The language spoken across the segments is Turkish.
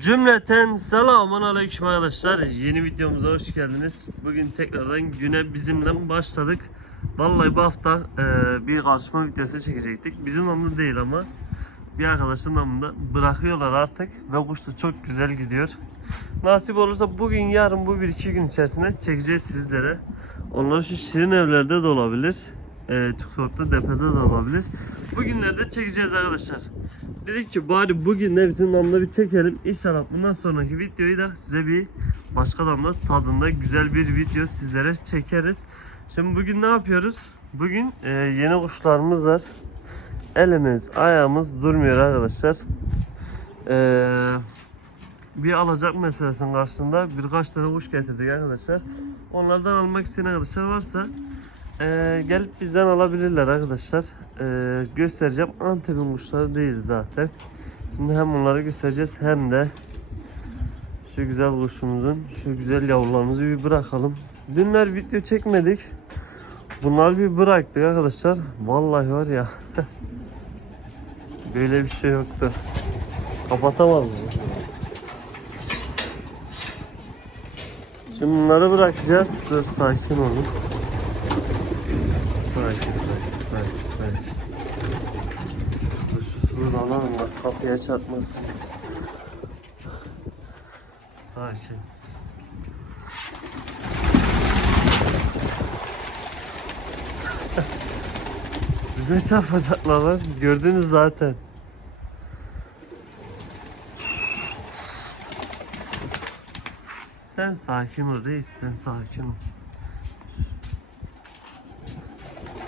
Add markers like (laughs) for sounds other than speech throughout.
Cümleten selamun aleyküm arkadaşlar. Yeni videomuza hoş geldiniz. Bugün tekrardan güne bizimle başladık. Vallahi bu hafta e, bir karşıma videosu çekecektik. Bizim namlı değil ama bir arkadaşın namında bırakıyorlar artık ve kuş da çok güzel gidiyor. Nasip olursa bugün yarın bu bir iki gün içerisinde çekeceğiz sizlere. Onlar şu şirin evlerde de olabilir. E, Çukurot'ta depede de olabilir. Bugünlerde çekeceğiz arkadaşlar. Dedik ki bari bugün de bizim damla bir çekelim. İnşallah bundan sonraki videoyu da size bir başka damla tadında güzel bir video sizlere çekeriz. Şimdi bugün ne yapıyoruz? Bugün e, yeni kuşlarımız var. Elimiz ayağımız durmuyor arkadaşlar. E, bir alacak meselesinin karşısında birkaç tane kuş getirdik arkadaşlar. Onlardan almak isteyen arkadaşlar varsa e, gelip bizden alabilirler arkadaşlar. E, göstereceğim. Antep'in kuşları değil zaten. Şimdi hem onları göstereceğiz hem de şu güzel kuşumuzun şu güzel yavrularımızı bir bırakalım. Dünler video çekmedik. Bunları bir bıraktık arkadaşlar. Vallahi var ya. (laughs) Böyle bir şey yoktu. Kapatamaz mı? Şimdi bunları bırakacağız. Dur sakin olun. Sakin sakin sakin sakin. Da alalım da kapıya çarpmasın. Sakin. (laughs) Bize çarpacaklar lan. Gördünüz zaten. Sen sakin ol reis sen sakin ol.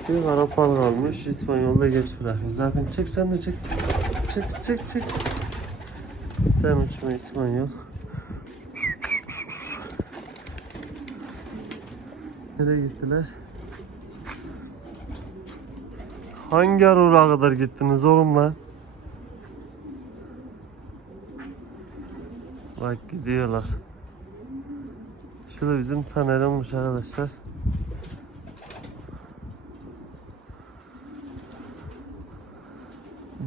Bir Arapal kalmış İspanyol'da geç bırakmış. Zaten çık sen de çık. Çık çık çık. Sen uçma İspanyol. Nereye gittiler? Hangi arura kadar gittiniz oğlum lan? Bak gidiyorlar. Şurada bizim tanerimiz arkadaşlar.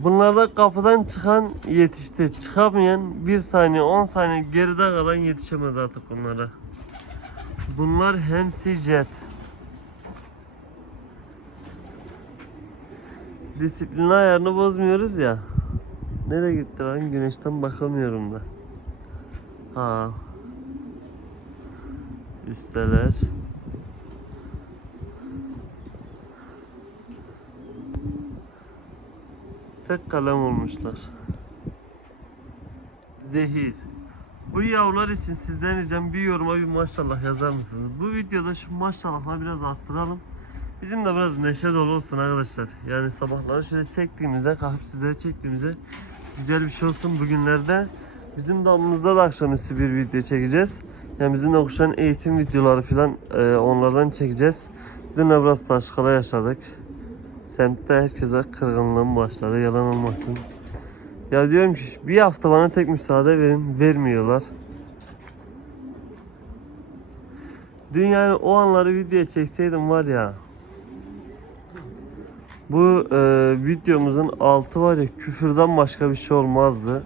Bunlarda kapıdan çıkan yetişti. Çıkamayan 1 saniye 10 saniye geride kalan yetişemez artık bunlara. Bunlar Hensi Jet. Disiplin ayarını bozmuyoruz ya. Nereye gitti lan? Güneşten bakamıyorum da. Ha. Üsteler. Tek kalem olmuşlar. Zehir. Bu yavrular için sizden ricam bir yoruma bir maşallah yazar mısınız? Bu videoda şu maşallahları biraz arttıralım. Bizim de biraz neşe dolu olsun arkadaşlar. Yani sabahları şöyle çektiğimizde, kalkıp sizlere çektiğimizde güzel bir şey olsun bugünlerde. Bizim damımızda da akşamüstü bir video çekeceğiz. Yani bizim de kuşların eğitim videoları falan e, onlardan çekeceğiz. Dün de biraz taşkala yaşadık. Semtte herkese kırgınlığım başladı. Yalan olmasın. Ya diyorum ki bir hafta bana tek müsaade verin. Vermiyorlar. Dün yani o anları videoya çekseydim var ya. Bu e, videomuzun altı var ya küfürden başka bir şey olmazdı.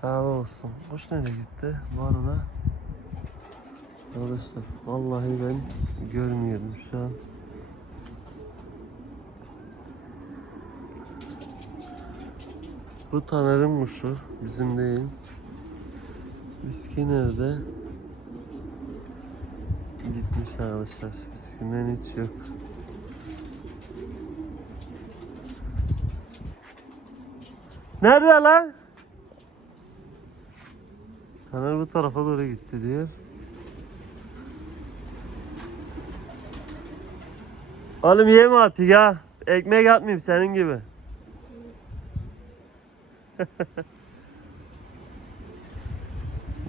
Sağ olsun. Kuş nereye gitti? Bu arada Arkadaşlar vallahi ben görmüyorum şu an. Bu Taner'in kuşu bizim değil. Biski nerede? Gitmiş arkadaşlar. Biskinden hiç yok. Nerede lan? Taner bu tarafa doğru gitti diyor. Oğlum yeme atı ya. Ekmek atmayayım senin gibi. (laughs)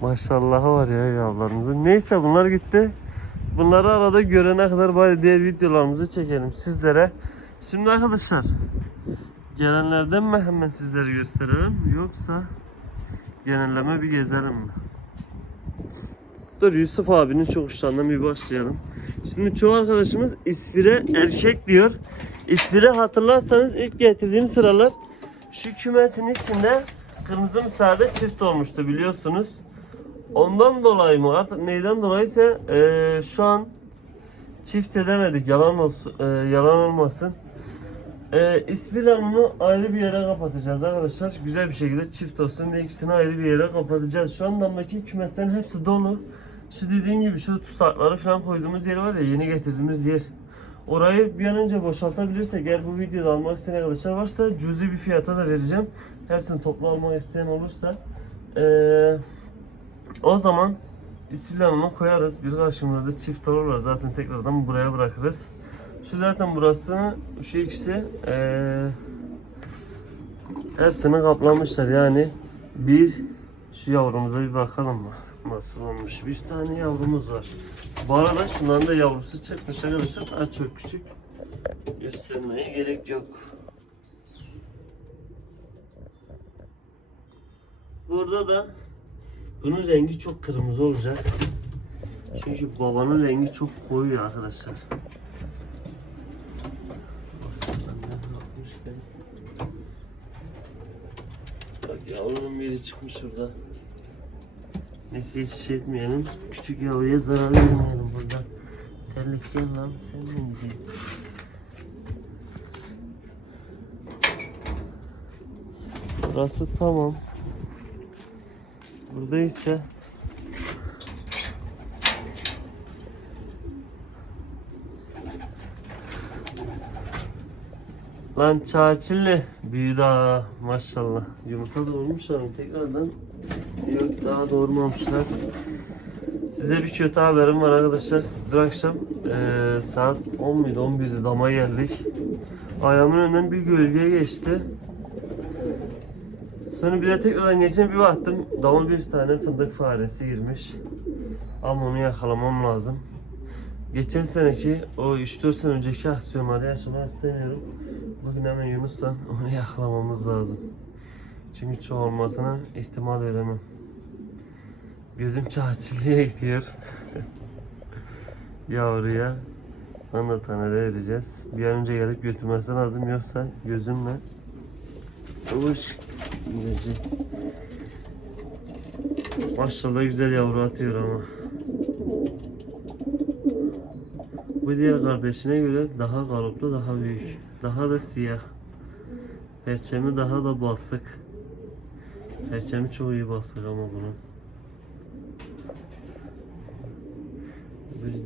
Maşallah var ya yavrularımızın. Neyse bunlar gitti. Bunları arada görene kadar bari diğer videolarımızı çekelim sizlere. Şimdi arkadaşlar gelenlerden mi hemen sizlere gösterelim yoksa genelleme bir gezelim mi? Doktor Yusuf abinin çok uçlarından bir başlayalım. Şimdi çoğu arkadaşımız ispire erkek diyor. İspire hatırlarsanız ilk getirdiğim sıralar şu kümesin içinde kırmızı müsaade çift olmuştu biliyorsunuz. Ondan dolayı mı artık neyden dolayıysa eee, şu an çift edemedik yalan olsun eee, yalan olmasın. Eee İspiran'ını ayrı bir yere kapatacağız arkadaşlar. Güzel bir şekilde çift olsun diye ikisini ayrı bir yere kapatacağız. Şu andaki kümeslerin hepsi dolu. Şu dediğim gibi şu tutsakları falan koyduğumuz yer var ya yeni getirdiğimiz yer. Orayı bir an önce boşaltabilirsek eğer bu videoda almak isteyen arkadaşlar varsa cüzi bir fiyata da vereceğim. Hepsini toplu almak isteyen olursa. Eee o zaman İsvilan'ını koyarız. Bir karşımda da çift olurlar. Zaten tekrardan buraya bırakırız. Şu zaten burası, şu ikisi eee hepsini kaplamışlar. Yani bir şu yavrumuza bir bakalım mı? Nasıl olmuş? Bir tane yavrumuz var. Bu arada şunların da yavrusu çıkmış arkadaşlar. Daha çok küçük. Göstermeye gerek yok. Burada da bunun rengi çok kırmızı olacak. Çünkü babanın rengi çok koyu arkadaşlar. Bak yavrunun biri çıkmış şurada. Neyse hiç şey. Küçük yavruya zarar vermeyelim burada. Terlik gel lan sen mi gideyim? Burası tamam. Burada ise Lan çaçilli büyüdü ha maşallah. Yumurta doğurmuşlar mı tekrardan? Yok daha doğurmamışlar. Size bir kötü haberim var arkadaşlar. Dün akşam eee, saat 10 muydu 11'de dama geldik. Ayağımın önünden bir gölge geçti. Sonra bir de tekrardan geçen bir baktım dama bir tane fındık faresi girmiş. Ama onu yakalamam lazım. Geçen seneki o 3-4 sene önceki aksiyonları yaşamak istemiyorum. Bugün hemen Yunus'la onu yakalamamız lazım. Çünkü çoğalmasına ihtimal veremem. Gözüm çağçılığa gidiyor. Yavruya ana tane vereceğiz. Bir an önce gelip götürmesi lazım yoksa gözümle Uş gidecek. Maşallah güzel yavru atıyor ama. Bu diğer kardeşine göre daha kalıplı, daha büyük. Daha da siyah. Perçemi daha da basık. Perçemi çok iyi basık ama bunun.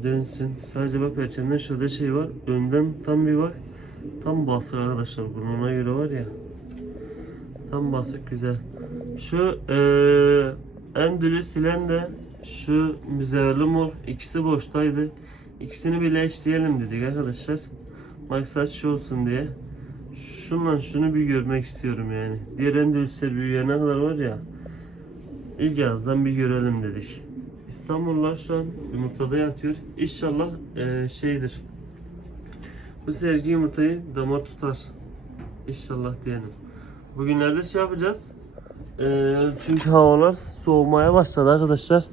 Dönsün. Sadece bak perçemden şurada şey var. Önden tam bir bak. Tam basık arkadaşlar. Burnuna göre var ya. Tam basık güzel. Şu eee Endülüs silen de şu müzeverli mor ikisi boştaydı. İkisini birleştirelim dedik arkadaşlar. Maksat şu olsun diye. Şundan şunu bir görmek istiyorum yani. Diğer endülüsler büyüyene kadar var ya. İlk yazdan bir görelim dedik. İstanbullular şu an yumurtada yatıyor. İnşallah eee, şeydir. Bu sergi yumurtayı damar tutar. İnşallah diyelim. Bugünlerde şey yapacağız. Eee, çünkü havalar soğumaya başladı arkadaşlar.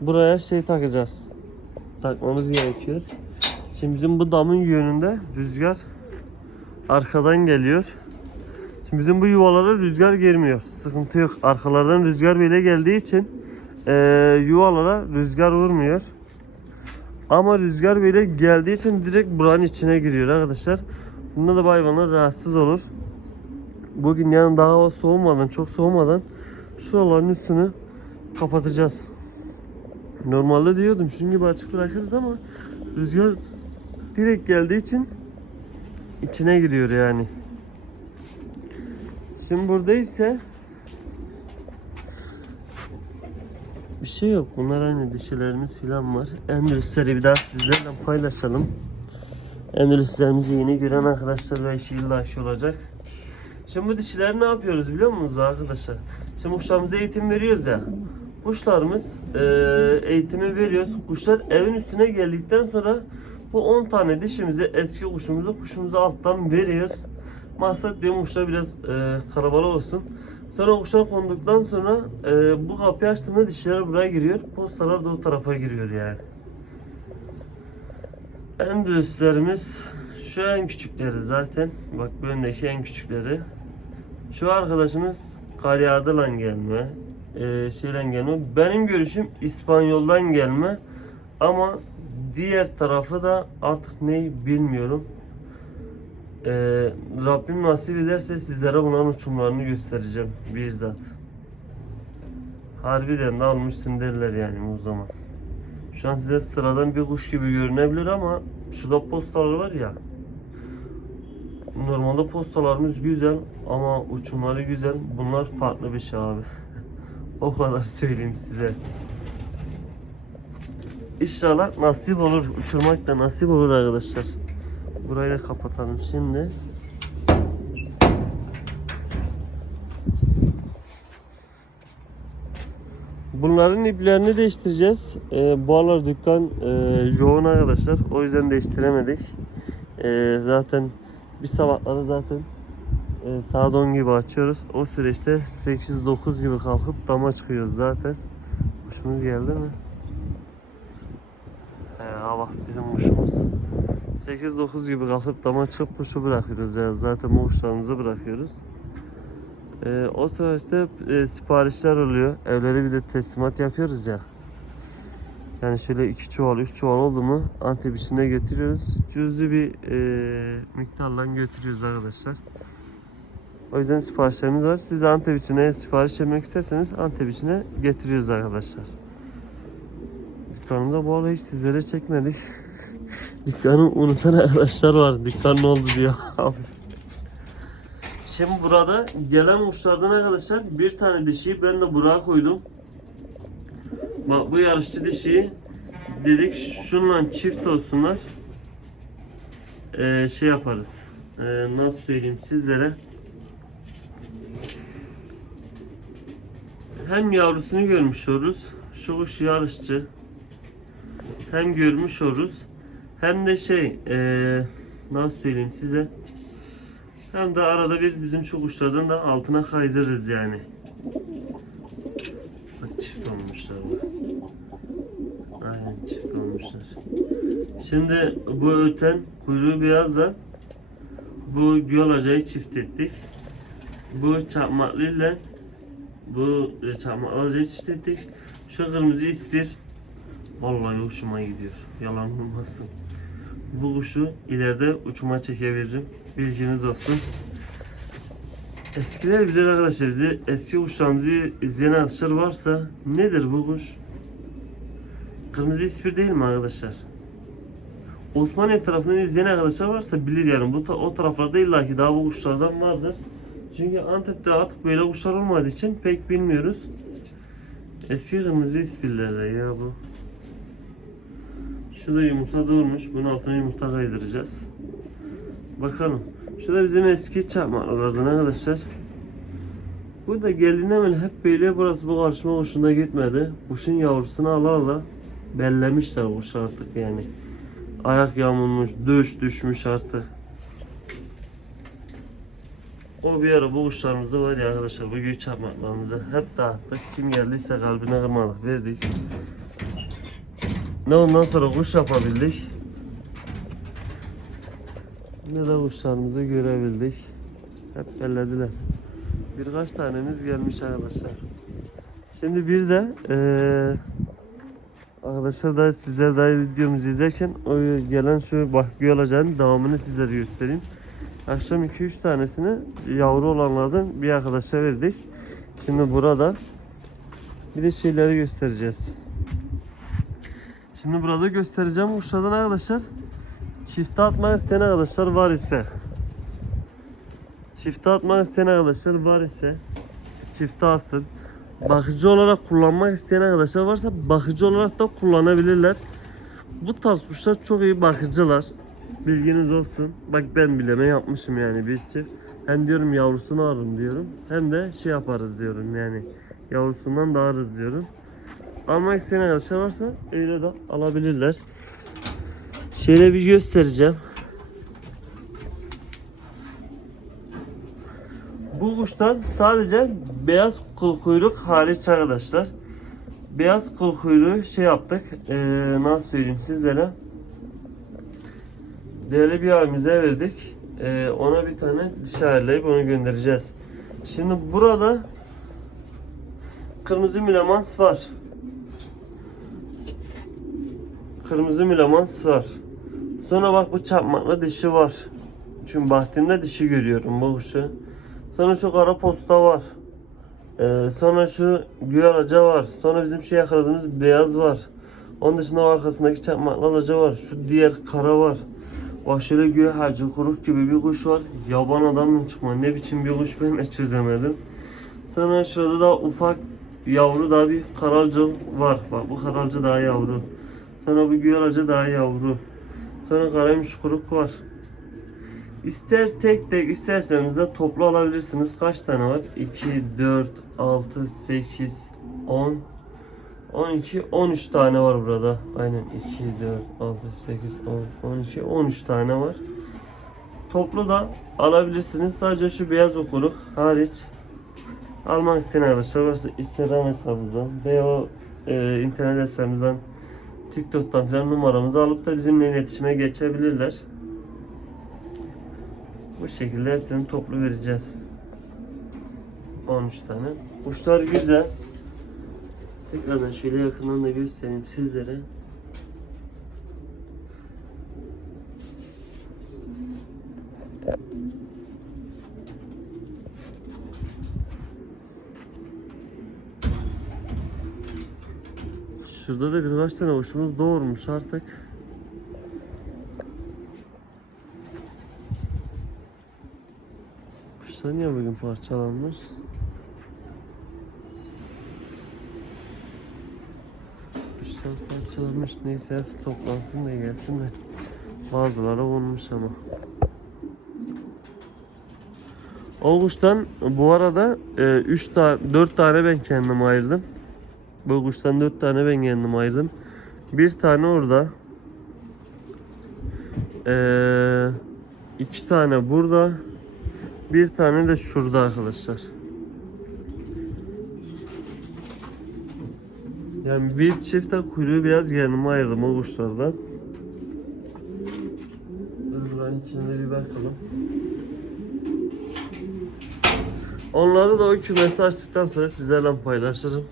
Buraya şey takacağız. Takmamız gerekiyor. Şimdi bizim bu damın yönünde rüzgar arkadan geliyor. Şimdi bizim bu yuvalara rüzgar girmiyor. Sıkıntı yok. Arkalardan rüzgar böyle geldiği için eee, yuvalara rüzgar vurmuyor. Ama rüzgar böyle geldiği için direkt buranın içine giriyor arkadaşlar. Bunda da hayvanlar rahatsız olur. Bugün yani daha soğumadan, çok soğumadan şuraların üstünü kapatacağız. Normalde diyordum şunun gibi açık bırakırız ama rüzgar direkt geldiği için içine giriyor yani. Şimdi burada ise bir şey yok. Bunlar aynı dişilerimiz falan var. Endülüsleri bir daha sizlerle paylaşalım. Endülüslerimizi yeni gören arkadaşlar belki illa ki olacak. Şimdi bu dişiler ne yapıyoruz biliyor musunuz arkadaşlar? Şimdi kuşlarımıza eğitim veriyoruz ya. Kuşlarımız eee, eğitimi veriyoruz. Kuşlar evin üstüne geldikten sonra bu 10 tane dişimizi eski kuşumuzu kuşumuza alttan veriyoruz. Maksat diyorum kuşlar biraz eee kalabalık olsun. Sonra kuşlar konduktan sonra e, bu kapıyı açtığımda dişler buraya giriyor. Postalar da o tarafa giriyor yani. Endüslerimiz şu en küçükleri zaten. Bak bu öndeki en küçükleri. Şu arkadaşımız Karyada'dan gelme. E, şeyden gelme. Benim görüşüm İspanyol'dan gelme. Ama diğer tarafı da artık ne bilmiyorum. Ee, Rabbim nasip ederse sizlere bunların uçumlarını göstereceğim bizzat. Harbiden de almışsın derler yani o zaman. Şu an size sıradan bir kuş gibi görünebilir ama şurada postalar var ya. Normalde postalarımız güzel ama uçumları güzel. Bunlar farklı bir şey abi. (laughs) o kadar söyleyeyim size. İnşallah nasip olur. Uçurmak da nasip olur arkadaşlar. Burayı da kapatalım şimdi. Bunların iplerini değiştireceğiz. Ee, bu aralar dükkan e, yoğun arkadaşlar. O yüzden değiştiremedik. Ee, zaten bir sabahları zaten e, saat 10 gibi açıyoruz. O süreçte 8-9 gibi kalkıp dama çıkıyoruz zaten. Kuşumuz geldi mi? He, Allah bizim kuşumuz. 8-9 gibi kalkıp dama çıkıp kuşu bırakıyoruz ya. Zaten kuşlarımızı bırakıyoruz. Ee, o süreçte e, siparişler oluyor. Evlere bir de teslimat yapıyoruz ya. Yani şöyle iki çuval, üç çuval oldu mu Antep içine getiriyoruz. Cüzi bir e, miktarla götürüyoruz arkadaşlar. O yüzden siparişlerimiz var. Siz Antep içine sipariş vermek isterseniz Antep içine getiriyoruz arkadaşlar. Dükkanımda bu arada hiç sizlere çekmedik. Dükkanı unutan arkadaşlar var. Dükkan ne oldu diyor. Şimdi burada gelen kuşlardan arkadaşlar bir tane dişi ben de buraya koydum. Bak bu yarışçı dişi dedik şunla çift olsunlar. Ee, şey yaparız. Ee, nasıl söyleyeyim sizlere. Hem yavrusunu görmüş oluruz. Şu kuş yarışçı. Hem görmüş oluruz. Hem de şey ee, nasıl söyleyeyim size. Hem de arada bir bizim şu kuşlardan da altına kaydırırız yani. Bak çift olmuşlar bak. Aynen çift olmuşlar. Şimdi bu öten kuyruğu beyazla bu gölacayı çift ettik. Bu çakmaklıyla bu e, çakmaklıyla çift ettik. Şu kırmızı ispir vallahi hoşuma gidiyor. Yalan olmasın. Bu kuşu ileride uçuma çekebilirim. Bilginiz olsun. Eskiler bilir arkadaşlar bizi eski kuşlarımızı izleyen arkadaşlar varsa nedir bu kuş? Kırmızı ispir değil mi arkadaşlar? Osmaniye tarafından izleyen arkadaşlar varsa bilir yani bu o taraflarda illaki daha bu kuşlardan vardır. Çünkü Antep'te artık böyle kuşlar olmadığı için pek bilmiyoruz. Eski kırmızı ispirlerde ya bu. Şurada yumurta doğurmuş. Bunun altına yumurta kaydıracağız. Bakalım. Şurada bizim eski çakmaklardan arkadaşlar. Bu da geldiğinde hemen hep böyle burası bu karşıma hoşuna gitmedi. Kuşun yavrusunu ala ala bellemişler kuş artık yani. Ayak yamulmuş, döş düşmüş artık. O bir ara bu kuşlarımızda var ya arkadaşlar bu büyük çakmaklarımızı hep dağıttık. Kim geldiyse kalbine kırmadık verdik. Ne ondan sonra kuş yapabildik. Ne de kuşlarımızı görebildik. Hep bellediler. Birkaç tanemiz gelmiş arkadaşlar. Şimdi bir de eee arkadaşlar da sizler daha videomuzu izlerken o gelen şu bakıyor olacağın devamını sizlere göstereyim. Akşam 2-3 tanesini yavru olanlardan bir arkadaşa verdik. Şimdi burada bir de şeyleri göstereceğiz. Şimdi burada göstereceğim kuşlardan arkadaşlar. Çifte atmak isteyen arkadaşlar var ise Çifte atmak isteyen arkadaşlar var ise Çifte atsın. Bakıcı olarak kullanmak isteyen arkadaşlar varsa bakıcı olarak da kullanabilirler. Bu tarz kuşlar çok iyi bakıcılar. Bilginiz olsun. Bak ben bileme yapmışım yani bir çift. Hem diyorum yavrusunu alırım diyorum. Hem de şey yaparız diyorum yani. Yavrusundan da alırız diyorum. Almak isteyen arkadaşlar varsa öyle de alabilirler. Şöyle bir göstereceğim. Bu kuştan sadece beyaz kıl kuyruk hariç arkadaşlar. Beyaz kıl kuyruğu şey yaptık. Ee, nasıl söyleyeyim sizlere. Değerli bir abimize verdik. Ee, ona bir tane dişi ayarlayıp onu göndereceğiz. Şimdi burada kırmızı mülemans var. Kırmızı mülemans var. Sonra bak bu çarpmakla dişi var. Çünkü baktığımda dişi görüyorum bu kuşu. Sonra şu kara posta var. Ee, sonra şu güya alaca var. Sonra bizim şu yakaladığımız beyaz var. Onun dışında arkasındaki çakmaklı alaca var. Şu diğer kara var. Bak şöyle güya hacı kuruk gibi bir kuş var. Yaban adam mı çıkma ne biçim bir kuş ben de çözemedim. Sonra şurada da ufak yavru daha bir karalcı var. Bak bu karalcı daha yavru. Sonra bu güya alaca daha yavru. Sonra karamış kuruk var. İster tek tek isterseniz de toplu alabilirsiniz. Kaç tane var? 2, 4, 6, 8, 10, 12, 13 tane var burada. Aynen 2, 4, 6, 8, 10, 12, 13 tane var. Toplu da alabilirsiniz. Sadece şu beyaz okuluk hariç almak isteyen arkadaşlar varsa Instagram hesabımızdan veya e, internet hesabımızdan TikTok'tan falan numaramızı alıp da bizimle iletişime geçebilirler. Bu şekilde hepsini toplu vereceğiz. 13 tane. Kuşlar güzel. Tekrardan şöyle yakından da göstereyim sizlere. Şurada da birkaç tane kuşumuz doğurmuş artık. Kuşlar niye bugün parçalanmış? Kuşlar parçalanmış neyse hepsi toplansın da gelsin de bazıları konmuş ama. O kuştan bu arada 3 tane 4 tane ben kendim ayırdım. Bu kuştan 4 tane ben kendim ayırdım. Bir tane orada. Ee, iki tane burada. Bir tane de şurada arkadaşlar. Yani bir çifte kuyruğu biraz kendime ayırdım o kuşlardan. Buranın içinde bir bakalım. Onları da o kümesi açtıktan sonra sizlerle paylaşırım.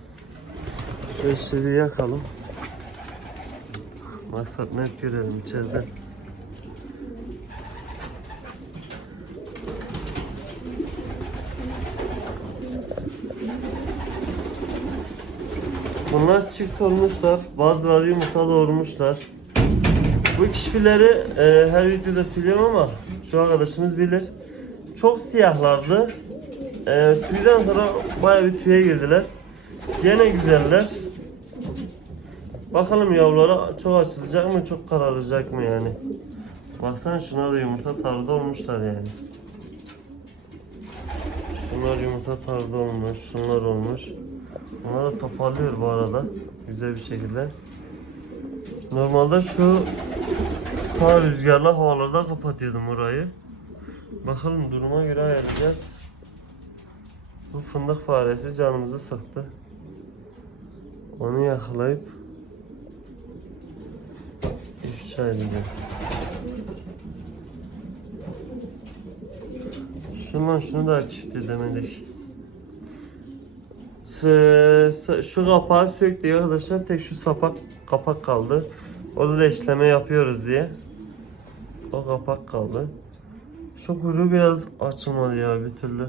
Şöyle yakalım. Maksat net görelim içeriden. Bunlar çift olmuşlar. Bazıları yumurta doğurmuşlar. Bu kişileri e, her videoda söylüyorum ama şu arkadaşımız bilir. Çok siyahlardı. E, tüyden sonra baya bir tüye girdiler. Gene güzeller. Bakalım yavruları çok açılacak mı çok kararacak mı yani. Baksana şunlar da yumurta tarlada olmuşlar yani. Şunlar yumurta tarlada olmuş, şunlar olmuş. Onlar da toparlıyor bu arada. Güzel bir şekilde. Normalde şu ta rüzgarlı havalarda kapatıyordum orayı. Bakalım duruma göre ayarlayacağız. Bu fındık faresi canımızı sıktı. Onu yakalayıp ifşa edeceğiz. Şundan şunu da. S- s- Şu kapağı söktü arkadaşlar. Tek şu sapak kapak kaldı. Orada da işleme yapıyoruz diye. O kapak kaldı. Şu kuyruğu biraz açılmadı ya bir türlü.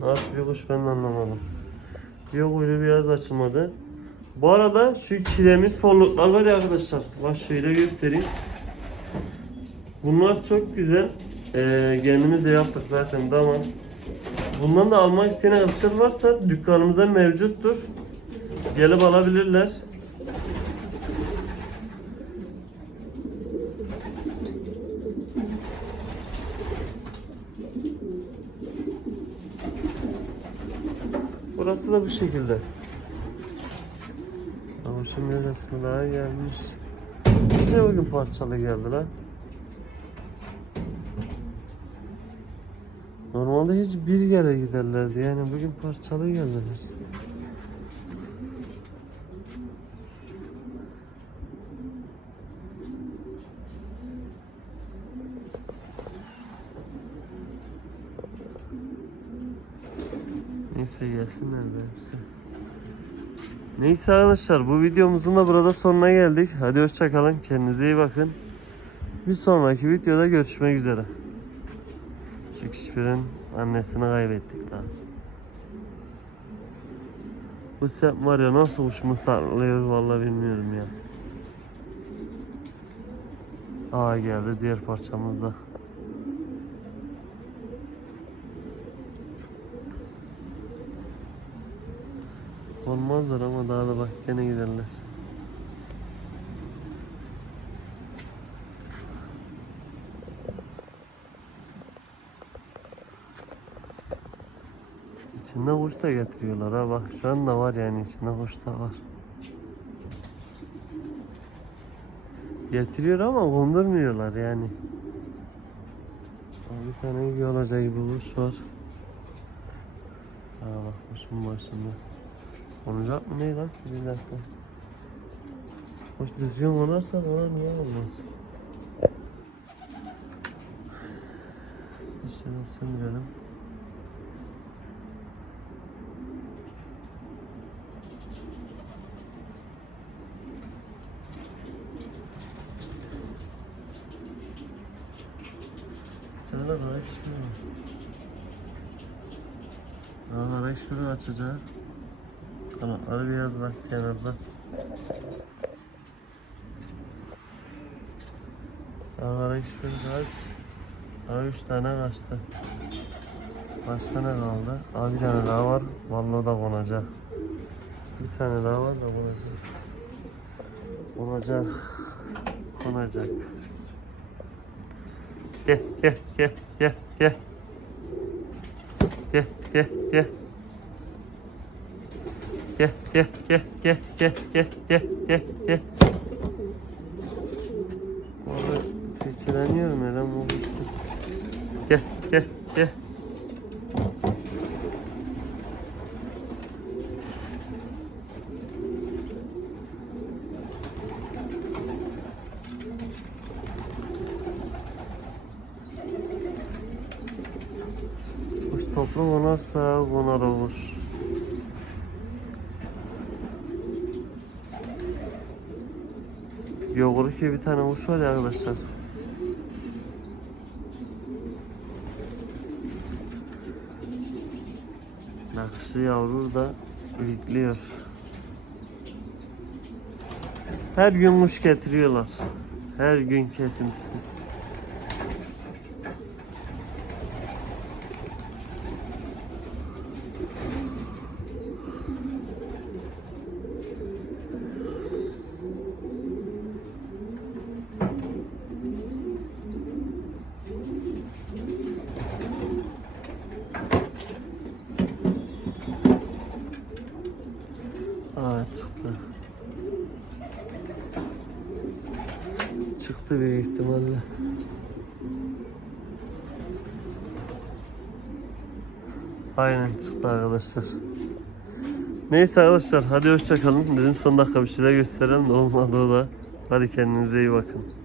Nasıl bir kuş ben de anlamadım. Bir kuyruğu biraz açılmadı. Bu arada şu kiremit forluklar var ya arkadaşlar. Bak şöyle göstereyim. Bunlar çok güzel. Ee, kendimiz de yaptık zaten tamam. Bundan da almak isteyen arkadaşlar varsa dükkanımızda mevcuttur. Gelip alabilirler. Burası da bu şekilde. Şimdi resmi daha gelmiş. Ne bugün parçalı geldi lan? Normalde hiç bir yere giderlerdi yani bugün parçalı geldiler. Neyse gelsinler de hepsi. Neyse arkadaşlar bu videomuzun da burada sonuna geldik. Hadi hoşçakalın. Kendinize iyi bakın. Bir sonraki videoda görüşmek üzere. Şu kişilerin annesini kaybettik lan. Bu sep var ya nasıl uçmu sallıyor vallahi bilmiyorum ya. Aa geldi diğer parçamızda. Olmazlar ama daha da bak gene giderler. İçinde kuş da getiriyorlar ha bak şu anda var yani içinde kuş da var. Getiriyor ama kondurmuyorlar yani. Bir tane gibi olacak gibi kuş var. Aa bak kuşun başında. Konacak mı ne lan? Bir dakika. Hoş düzgün konarsa ona niye olmaz? İşte sınıralım. Sana da araç mı? Araç mı açacak? Açacak. Kanatları biraz bak kenarda. Ağlara hiçbir kaç. Aa, üç tane kaçtı. Başka ne kaldı? Aa, bir tane daha var. Vallahi o da konacak. Bir tane daha var da konacak. Konacak. Konacak. Gel gel gel gel gel. Gel gel gel. Gel gel gel gel gel gel gel gel gel. Orada seçileniyorum ya lan bu işte. Gel gel gel. Kuş toplu konarsa konar olur. Yoğuru ki bir tane kuş var ya arkadaşlar. Nakışı yavru da bekliyor. Her gün kuş getiriyorlar. Her gün kesintisiz. Aa çıktı. Büyük ihtimalle. Aynen çıktı arkadaşlar. Neyse arkadaşlar hadi hoşçakalın. Dedim son dakika bir şeyler gösterelim de olmadı o da. Hadi kendinize iyi bakın.